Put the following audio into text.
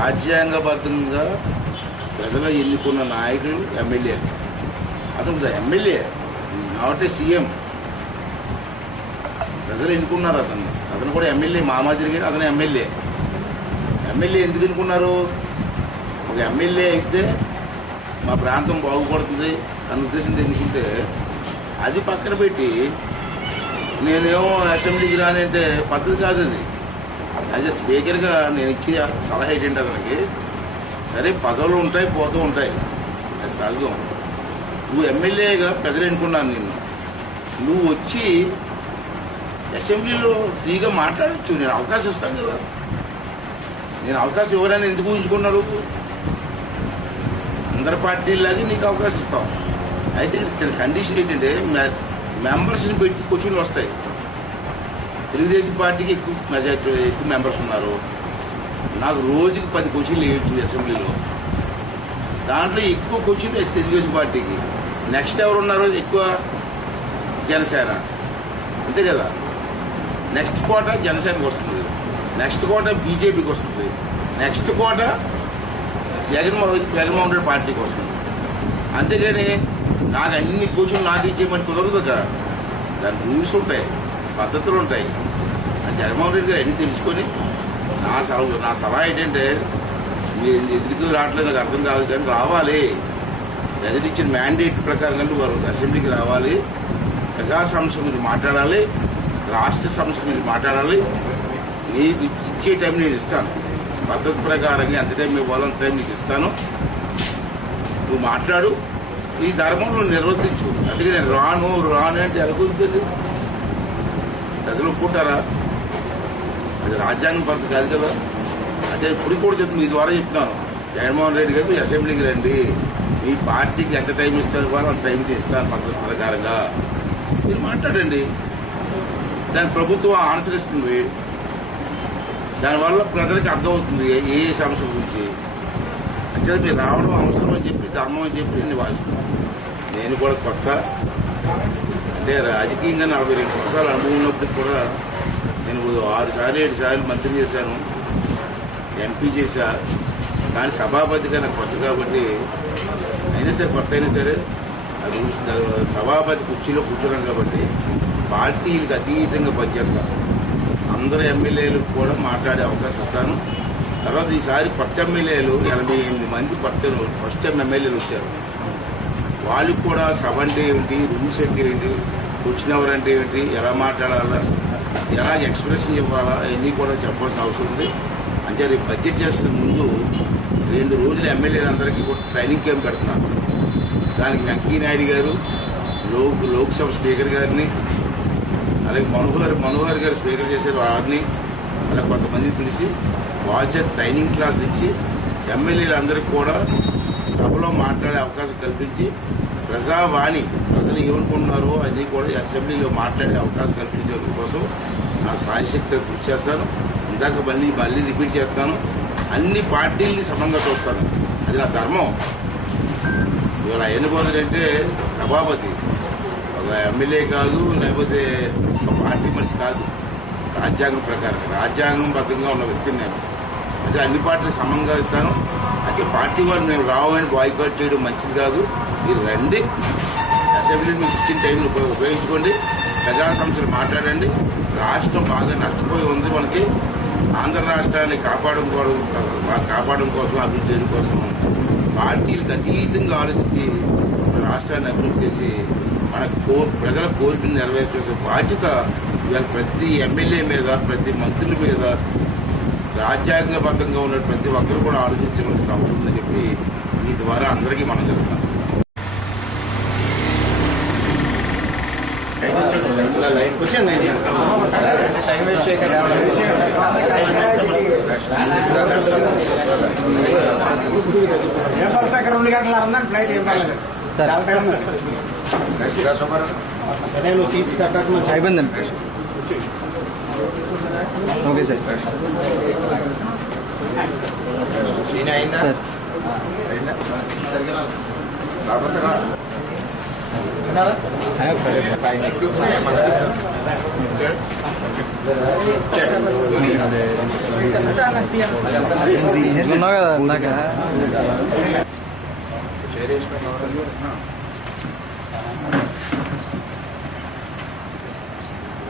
రాజ్యాంగబద్ధంగా ప్రజలు ఎన్నుకున్న నాయకులు ఎమ్మెల్యేలు అతను ఎమ్మెల్యే నాట్ సీఎం ప్రజలు ఎన్నుకున్నారు అతను. అతను కూడా ఎమ్మెల్యే మా మాదిరిగా అతను ఎమ్మెల్యే. ఎమ్మెల్యే ఎందుకు ఎన్నుకున్నారు? ఒక ఎమ్మెల్యే అయితే మా ప్రాంతం బాగుపడుతుంది అన్న ఉద్దేశంతో ఎన్నుకుంటే అది పక్కన పెట్టి నేనేమో అసెంబ్లీకి రానంటే పద్ధతి కాదు అది. యాజ్ ఎ స్పీకర్గా నేను ఇచ్చే సలహా ఏంటంటే అతనికి? సరే పదవులు ఉంటాయి పోతూ ఉంటాయి. అది సహజం నువ్వు ఎమ్మెల్యేగా ప్రజలు ఎన్నుకున్నాను నిన్ను. నువ్వు వచ్చి అసెంబ్లీలో ఫ్రీగా మాట్లాడచ్చు. నేను అవకాశం ఇస్తాను కదా. నేను అవకాశం ఎవరైనా ఎందుకు ఊహించుకున్నాడు అందరి పార్టీలాగే నీకు అవకాశం ఇస్తాం. అయితే కండిషన్ ఏంటంటే మె- మెంబర్స్ని పెట్టి క్వశ్చన్లు వస్తాయి. తెలుగుదేశం పార్టీకి ఎక్కువ మెజార్టీ ఎక్కువ మెంబర్స్ ఉన్నారు. నాకు రోజుకి పది క్వశ్చన్లు వేయచ్చు అసెంబ్లీలో దాంట్లో ఎక్కువ క్వశ్చన్లు వేసి తెలుగుదేశం పార్టీకి. నెక్స్ట్ ఎవరు ఉన్నారో ఎక్కువ జనసేన. అంతే కదా? నెక్స్ట్ కోట జనసేనకి వస్తుంది. నెక్స్ట్ కోట బీజేపీకి వస్తుంది. నెక్స్ట్ కోట జగన్మోహన్ జగన్మోహన్ రెడ్డి పార్టీకి వస్తుంది. అంతేగాని నాకు అన్ని కూర్చొని నాకు ఇచ్చేయమని కుదరదు అక్కడ. దాని రూల్స్ ఉంటాయి. పద్ధతులు ఉంటాయి జగన్మోహన్ రెడ్డి గారు అన్ని తెలుసుకొని నా సలహా నా సలహా ఏంటంటే మీరు ఎందుకు రావట్లేదు నాకు అర్థం కాదు కానీ రావాలి. ప్రజలు ఇచ్చిన మ్యాండేట్ ప్రకారం కానీ వారు అసెంబ్లీకి రావాలి. ప్రజా సమస్య గురించి మాట్లాడాలి. రాష్ట్ర సమస్య గురించి మాట్లాడాలి. నీకు ఇచ్చే టైం నేను ఇస్తాను. పద్ధతి ప్రకారంగా ఎంత టైం ఇవ్వాలో అంత టైం నీకు ఇస్తాను. నువ్వు మాట్లాడు. నీ ధర్మం నువ్వు నిర్వర్తించు. అందుకే నేను రాను రాను అంటే ఎలాగొద్దండి గదిలో ఒప్పుకుంటారా అది రాజ్యాంగ పద్ధతి కాదు కదా. అదే ఇప్పుడు కూడా చెప్తుంది మీ ద్వారా చెప్తున్నాను జగన్మోహన్ రెడ్డి గారు మీ అసెంబ్లీకి రండి. మీ పార్టీకి ఎంత టైం ఇస్తారు ఇవ్వాలో అంత టైంకి ఇస్తాను పద్ధతి ప్రకారంగా. మీరు మాట్లాడండి. దాని ప్రభుత్వం అనుసరిస్తుంది దానివల్ల ప్రజలకు అర్థమవుతుంది ఏ ఏ సమస్య గురించి. అంటే మీరు రావడం అవసరం అని చెప్పి ధర్మం అని చెప్పి నేను భావిస్తున్నాను నేను కూడా కొత్త. అంటే రాజకీయంగా నలభై రెండు సంవత్సరాల అనుభవం ఉన్నప్పటికి కూడా నేను ఆరు సార్లు ఏడు సార్లు మంత్రి చేశాను ఎంపీ చేశా. కానీ సభాపతిగా నాకు కొత్త కాబట్టి అయినా సరే కొత్త అయినా సరే అది సభాపతి కుర్చీలో కూర్చున్నాను కాబట్టి పార్టీలకు అతీతంగా పనిచేస్తాను. అందరు ఎమ్మెల్యేలకు కూడా మాట్లాడే అవకాశం ఇస్తాను. తర్వాత ఈసారి కొత్త ఎమ్మెల్యేలు ఎనభై ఎనిమిది మంది కొత్త ఫస్ట్ టైం ఎమ్మెల్యేలు వచ్చారు. వాళ్ళకి కూడా సభ అంటే ఏంటి రూల్స్ అంటే ఏంటి వచ్చిన అంటే ఏంటి ఎలా మాట్లాడాలా ఎలా ఎక్స్ప్రెషన్ ఇవ్వాలా అవన్నీ కూడా చెప్పాల్సిన అవసరం ఉంది. అంటే రేపు బడ్జెట్ చేసిన ముందు రెండు రోజులు ఎమ్మెల్యేలందరికీ కూడా ట్రైనింగ్ క్యాంప్ పెడుతున్నాను దానికి వెంకయ్యనాయుడు గారు లోక్ లోక్సభ స్పీకర్ గారిని అలాగే మనోహర్ మనోహర్ గారు స్పీకర్ చేశారు వారిని అలా కొంతమందిని పిలిచి వాళ్ళ ట్రైనింగ్ క్లాసులు ఇచ్చి ఎమ్మెల్యేలందరికీ కూడా సభలో మాట్లాడే అవకాశం కల్పించి ప్రజావాణి ప్రజలు ఏమనుకుంటున్నారో అన్నీ కూడా అసెంబ్లీలో మాట్లాడే అవకాశం కల్పించడం కోసం నా సాయశక్తి కృషి చేస్తాను. ఇందాక మళ్ళీ మళ్ళీ రిపీట్ చేస్తాను. అన్ని పార్టీల్ని సమంగా చూస్తాను. అది నా ధర్మం. ఇవాళ ఎన్నుకోదంటే సభాపతి ఒక ఎమ్మెల్యే కాదు లేకపోతే ఒక పార్టీ మనిషి కాదు. రాజ్యాంగం ప్రకారం రాజ్యాంగం భద్రంగా ఉన్న వ్యక్తిని నేను. అయితే అన్ని పార్టీలు సమంగా ఇస్తాను. అయితే పార్టీ వాళ్ళు మేము రావని బాయ్కాట్ చేయడం మంచిది కాదు. మీరు రండి. అసెంబ్లీ మీకు ఇచ్చిన టైంని ఉపయోగించుకోండి. ప్రజా సమస్యలు మాట్లాడండి. రాష్ట్రం బాగా నష్టపోయి ఉంది మనకి. ఆంధ్ర రాష్ట్రాన్ని కాపాడడం కోసం కాపాడడం కోసం అభివృద్ధి చేయడం కోసం పార్టీలకు అతీతంగా ఆలోచించి మన రాష్ట్రాన్ని అభివృద్ధి చేసి మన కో ప్రజల కోరికను నెరవేర్చేసే బాధ్యత ఇవాళ ప్రతి ఎమ్మెల్యే మీద ప్రతి మంత్రుల మీద రాజ్యాంగబద్ధంగా ఉన్న ప్రతి ఒక్కరు కూడా ఆలోచించవలసిన అవసరం ఉందని చెప్పి మీ ద్వారా అందరికీ మనం చేస్తాం ఏం పర్సెంట్ రెండు గంటల ఉందని ఫ్లైట్ ఏం పర్లేదు చాలా టైం ఉంది నేను తీసి కట్టాల్సిన అయిపోయిందండి ఓకే సార్ సార్ ఉన్నావు కదా ఇందాక చేరేసిన